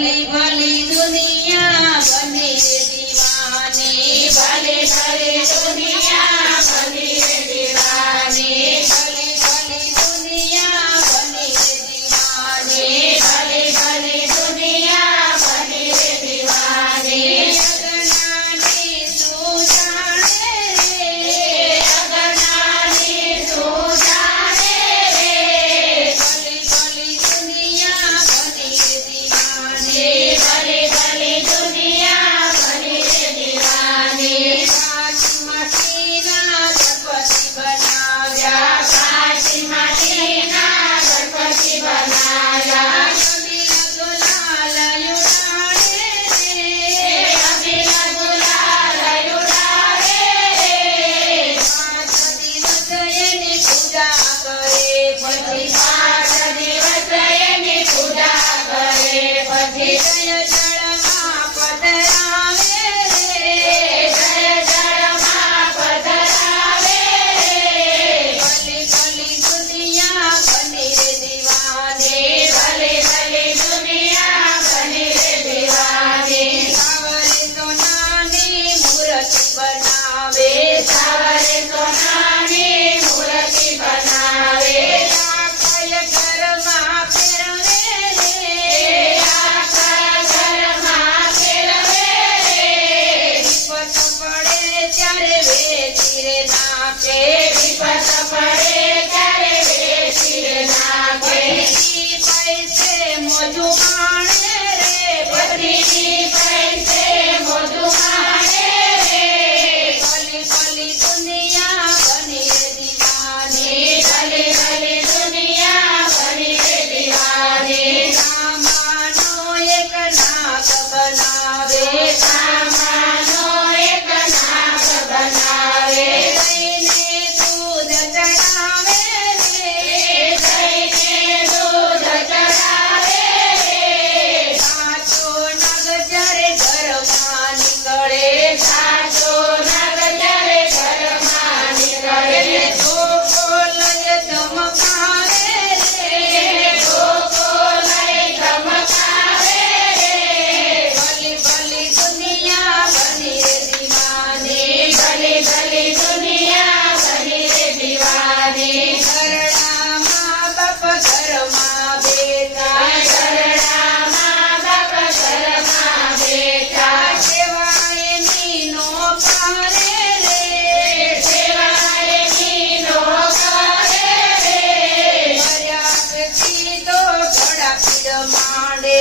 ભલી ભલી દુનિયા બને દીવાની ભલી ભલી દુનિયા બને દીવાની ભલી ભલી દુનિયા બને દીવાની ભલી ભલી દુનિયા બને દીવાની અગનાની તું જાણે અગનાની તું જાણે ભલી ભલી દુનિયા બને દીવાની ભલી ભલી દુનિયા બને દીવાની કાચી માટીના ગણપતિ બનાવ્યા કાચી માટીના ગણપતિ બનાવ્યા અબીલા ગુલાલ ઉડાડે અબીલા ગુલાલ ઉડાડે 5 દિવસ એની પૂજા કરે પછી 5 દિવસ એની પૂજા કરે પછી જય જળમાં પધરાવે જય જળમાં પધરાવે ભલી ભલી દુનિયા બને દીવાની ભલી ભલી દુનિયા બને દીવાની સાવરે સોનાની મૂર્તિ બનાવે સાવરે સોનાની મૂર્તિ બનાવે આખા ઘરમાં ફેરવે આખા ઘરમાં ફેરવે વિપત પડે ત્યારે વેચી રે નાખે વિપત પડે ત્યારે વેચી રે નાખે બધી પૈસે મોજું માણે રે બધી પૈસે મોજું માણે રે ભલી ભલી દુનિયા બને દીવાની ભલી ભલી દુનિયા બને દીવાની સામાનો એક નાગ બનાવે સામાનો એક નાગ બનાવે દઈને દૂધ ચડાવે દઈને દૂધ ચડાવે સાચો નગ જ્યારે ઘરમાં નીકળે સાચો નગ જ્યારે ઘરમાં નીકળે ધોકો લઈ ધમકાવે ધોકો લઈ ધમકાવે ભલી ભલી દુનિયા બને દીવાની ભલી ભલી દુનિયા બને દીવાની ઘરડામાં બાપ ઘરમાં બેઠા ઘરડામાં બાપ ઘરમાં બેઠા સેવાયની નો કરે રે સેવાયની નો કરે રે મર્યા પછી તો ઘોડા પીડ માંડે